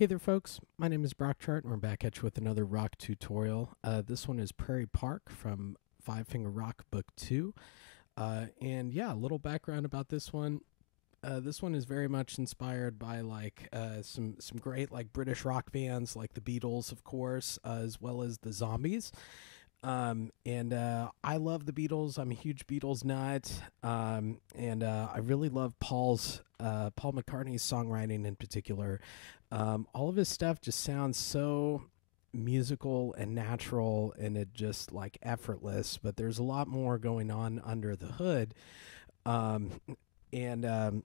Hey there, folks. My name is Brock Chart, and we're back at you with another rock tutorial. This one is Prairie Park from Five Finger Rock Book 2. And yeah, a little background about this one. This one is very much inspired by some great British rock bands like the Beatles, of course, as well as the Zombies. And I love the Beatles. I'm a huge Beatles nut, and I really love Paul McCartney's songwriting in particular. All of his stuff just sounds so musical and natural, and it just effortless. But there's a lot more going on under the hood, um, and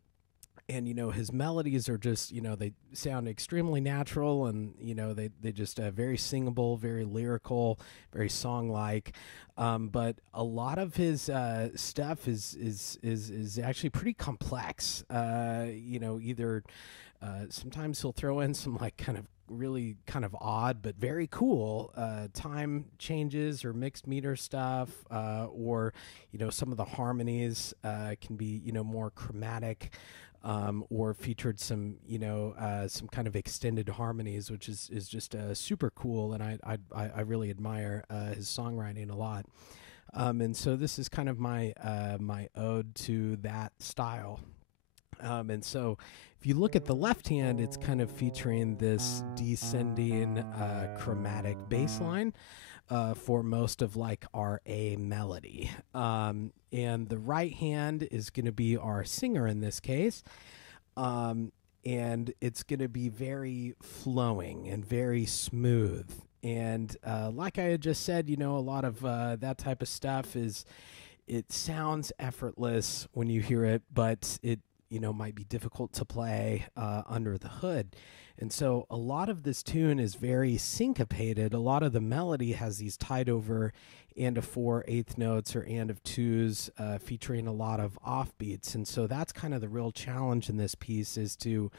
his melodies are just they sound extremely natural, and they just very singable, very lyrical, very song like. But a lot of his stuff is actually pretty complex. Either sometimes he'll throw in some kind of really kind of odd but very cool time changes or mixed meter stuff, or some of the harmonies can be more chromatic, or featured some kind of extended harmonies, which is just super cool, and I really admire his songwriting a lot. And so this is kind of my my ode to that style. And so if you look at the left hand, it's kind of featuring this descending chromatic bass line for most of our A melody. And the right hand is going to be our singer in this case. And it's going to be very flowing and very smooth. And like I had just said, a lot of that type of stuff it sounds effortless when you hear it, but it might be difficult to play under the hood. And so a lot of this tune is very syncopated. A lot of the melody has these tied over and of 4/8 notes or and of twos, featuring a lot of offbeats. And so that's kind of the real challenge in this piece, is to,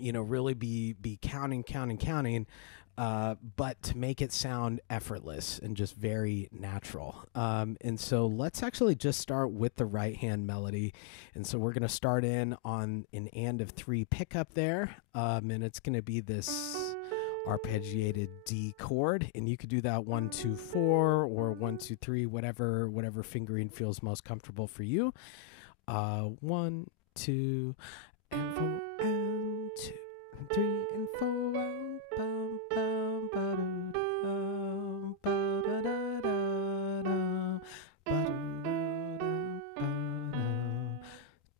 really be counting, but to make it sound effortless and just very natural. And so let's actually just start with the right hand melody. And so we're going to start in on an and of 3 pickup there. And it's going to be this arpeggiated D chord. And you could do that 1, 2, 4 or 1, 2, 3, whatever fingering feels most comfortable for you. 1, 2, and 4, and 2, and 3, and 4. Bum, bum, ba-do-dum, ba-da-da-da-dum, ba-do-da-dum, ba-dum.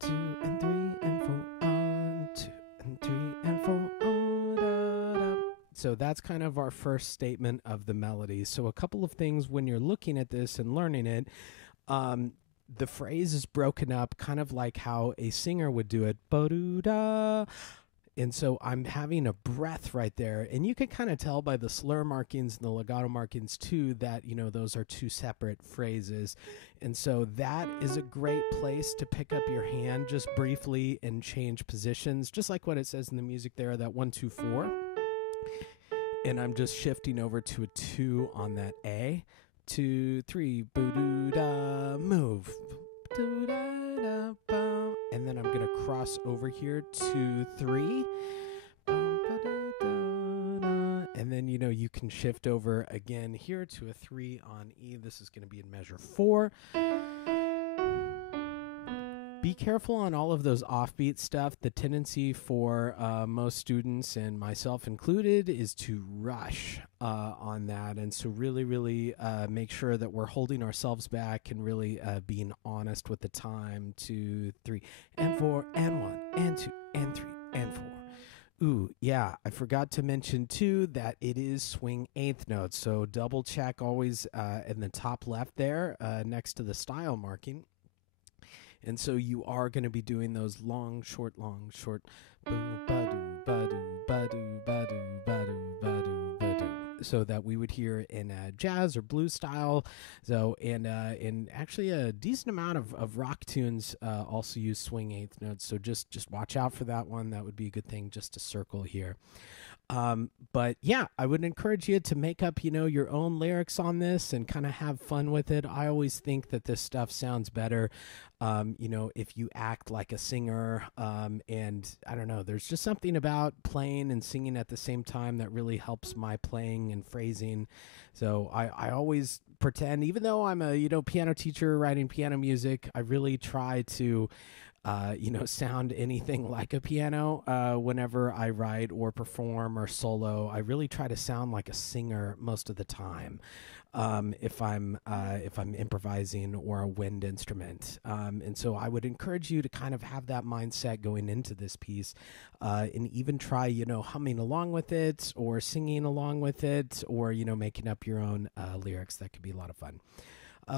2 and 3 and 4 on, 2 and 3 and 4 on, da-dum. So that's kind of our first statement of the melody. So a couple of things when you're looking at this and learning it. The phrase is broken up kind of like how a singer would do it. Ba-do-da. And so I'm having a breath right there. And you can kind of tell by the slur markings and the legato markings too that, those are two separate phrases. And so that is a great place to pick up your hand just briefly and change positions, just like what it says in the music there, that 1, 2, 4. And I'm just shifting over to a 2 on that A. 2, 3, boo-doo-da, move. Doo-da-da, bum. And then I'm going to cross over here to 3. And then, you can shift over again here to a 3 on E. This is going to be in measure 4. Be careful on all of those offbeat stuff. The tendency for most students, and myself included, is to rush on that. And so really make sure that we're holding ourselves back and really being honest with the time. 2, 3, and 4, and 1, and 2, and 3, and 4. Ooh, yeah, I forgot to mention, too, that it is swing 8th notes. So double check always in the top left there next to the style marking. And so you are going to be doing those long, short, boo, ba-doo, ba-doo, ba-doo, ba-doo, ba-doo, ba-doo, ba-doo. So that we would hear in jazz or blues style. So, and actually a decent amount of rock tunes also use swing 8th notes. So just watch out for that one. That would be a good thing just to circle here. But yeah, I would encourage you to make up, your own lyrics on this and kind of have fun with it. I always think that this stuff sounds better If you act like a singer, and I don't know, there's just something about playing and singing at the same time that really helps my playing and phrasing. So I always pretend, even though I'm a, piano teacher writing piano music, I really try to, sound anything like a piano whenever I write or perform or solo. I really try to sound like a singer most of the time. If I'm improvising or a wind instrument, and so I would encourage you to kind of have that mindset going into this piece, and even try humming along with it or singing along with it, or making up your own lyrics. That could be a lot of fun.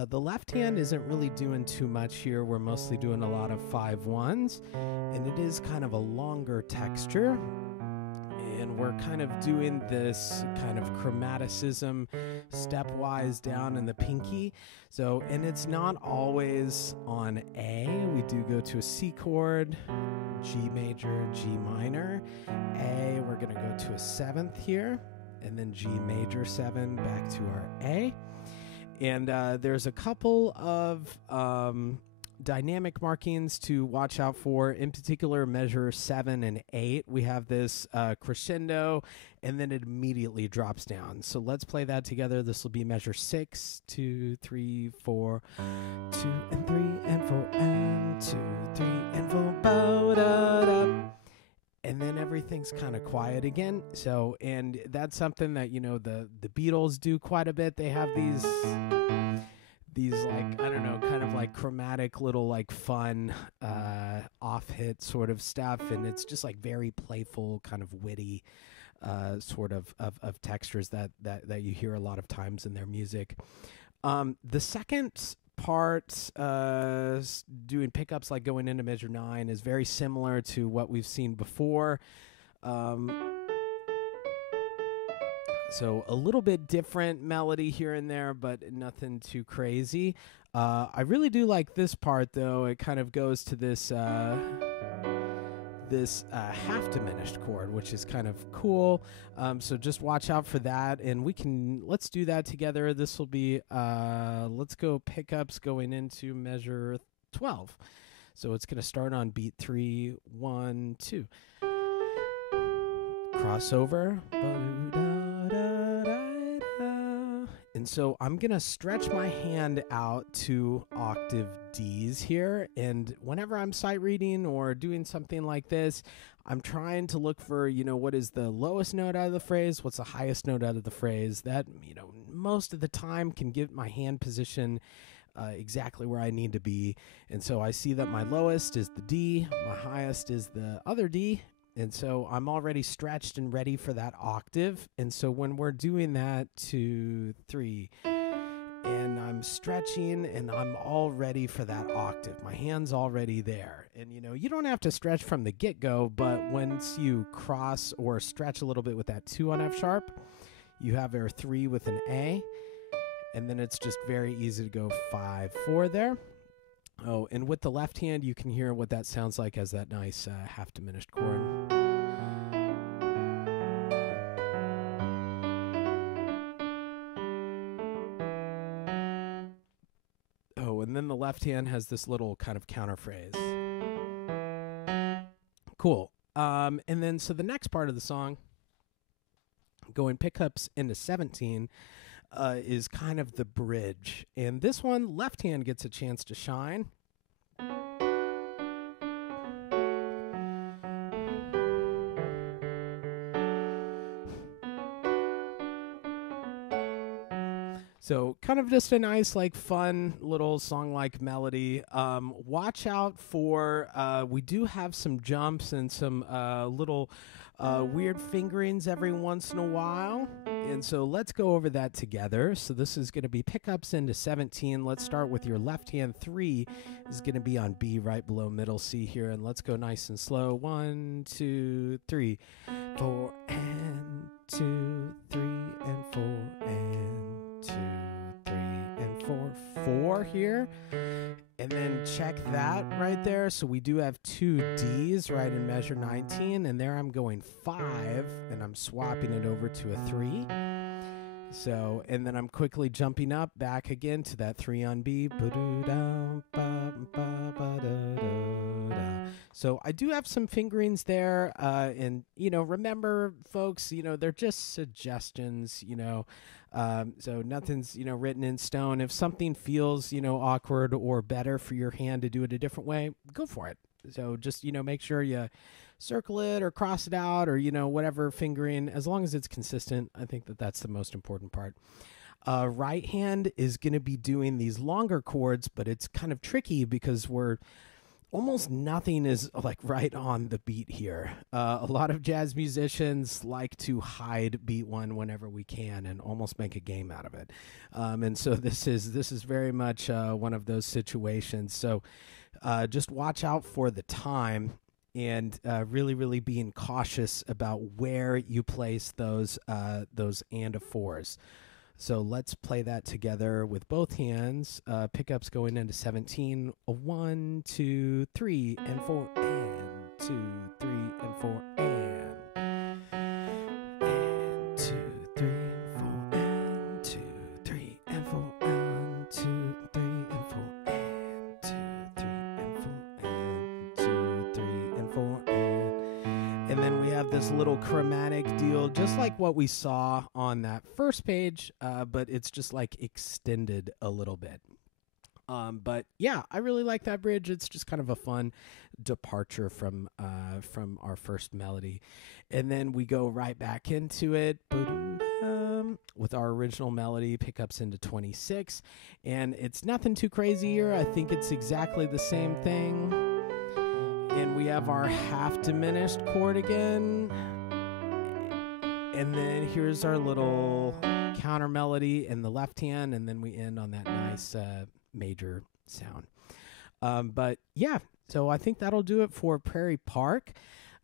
The left hand isn't really doing too much here. We're mostly doing a lot of 5/1s, and it is kind of a longer texture. And we're kind of doing this kind of chromaticism stepwise down in the pinky. So, and it's not always on A. We do go to a C chord, G major, G minor, A. We're going to go to a 7th here, and then G major 7 back to our A. And there's a couple of dynamic markings to watch out for. In particular, measure 7 and 8. We have this crescendo, and then it immediately drops down. So let's play that together. This will be measure 6, 2, 3, 4, 2 and 3 and 4 and 2, 3 and 4. Ba-da-da. And then everything's kind of quiet again. So, and that's something that the Beatles do quite a bit. They have these like, I don't know, kind of like chromatic little like fun off hit sort of stuff, and it's just like very playful, kind of witty sort of textures that you hear a lot of times in their music. The second part, doing pickups like going into measure 9, is very similar to what we've seen before. So a little bit different melody here and there, but nothing too crazy. I really do like this part, though. It kind of goes to this half diminished chord, which is kind of cool. So just watch out for that, and let's do that together. This will be let's go pickups going into measure 12. So it's going to start on beat 3, 1, 2. Crossover. And so I'm going to stretch my hand out to octave Ds here. And whenever I'm sight reading or doing something like this, I'm trying to look for, what is the lowest note out of the phrase? What's the highest note out of the phrase? That, most of the time can give my hand position exactly where I need to be. And so I see that my lowest is the D, my highest is the other D. And so I'm already stretched and ready for that octave. And so when we're doing that, 2, 3, and I'm stretching and I'm all ready for that octave, my hand's already there. And, you don't have to stretch from the get-go, but once you cross or stretch a little bit with that 2 on F sharp, you have our 3 with an A. And then it's just very easy to go 5, 4 there. Oh, and with the left hand, you can hear what that sounds like as that nice half diminished chord. Oh, and then the left hand has this little kind of counter phrase. Cool. And then, so the next part of the song, going pickups into 17, is kind of the bridge. And this one, left hand gets a chance to shine. So kind of just a nice, like, fun little song-like melody. Watch out for, we do have some jumps and some little weird fingerings every once in a while. And so let's go over that together. So this is going to be pickups into 17. Let's start with your left hand. 3 is going to be on B right below middle C here. And let's go nice and slow. 1, 2, 3, 4, and 2, 3, and 4, and 2, 3, and 4. 4 here. And then check that right there. So we do have 2 Ds right in measure 19. And there I'm going 5, and I'm swapping it over to a 3. So, and then I'm quickly jumping up back again to that 3 on B. So I do have some fingerings there. And, remember, folks, they're just suggestions, so nothing's, written in stone. If something feels, awkward or better for your hand to do it a different way, go for it. So just, make sure you circle it or cross it out or, whatever fingering, as long as it's consistent. I think that's the most important part. Right hand is going to be doing these longer chords, but it's kind of tricky because almost nothing is like right on the beat here. A lot of jazz musicians like to hide beat one whenever we can and almost make a game out of it. And so this is very much one of those situations. So just watch out for the time and really, really being cautious about where you place those and of fours. So let's play that together with both hands. Pickups going into 17. 1, 2, 3, and 4, and 2, 3, and 4, and 2, 3, and 4, and 2, 3, and 4, and 2, 3, and 4, and 2, 3, and 4, and 2, 3, and 4, and then we have this little chromatic deal, just like what we saw on that first page, but it's just like extended a little bit. But yeah, I really like that bridge. It's just kind of a fun departure from our first melody. And then we go right back into it with our original melody, pickups into 26. And it's nothing too crazy here. I think it's exactly the same thing. And we have our half diminished chord again. And then here's our little counter melody in the left hand. And then we end on that nice major sound. But yeah, so I think that'll do it for Prairie Park.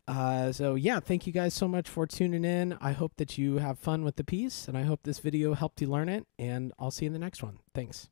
So yeah, thank you guys so much for tuning in. I hope that you have fun with the piece, and I hope this video helped you learn it, and I'll see you in the next one. Thanks.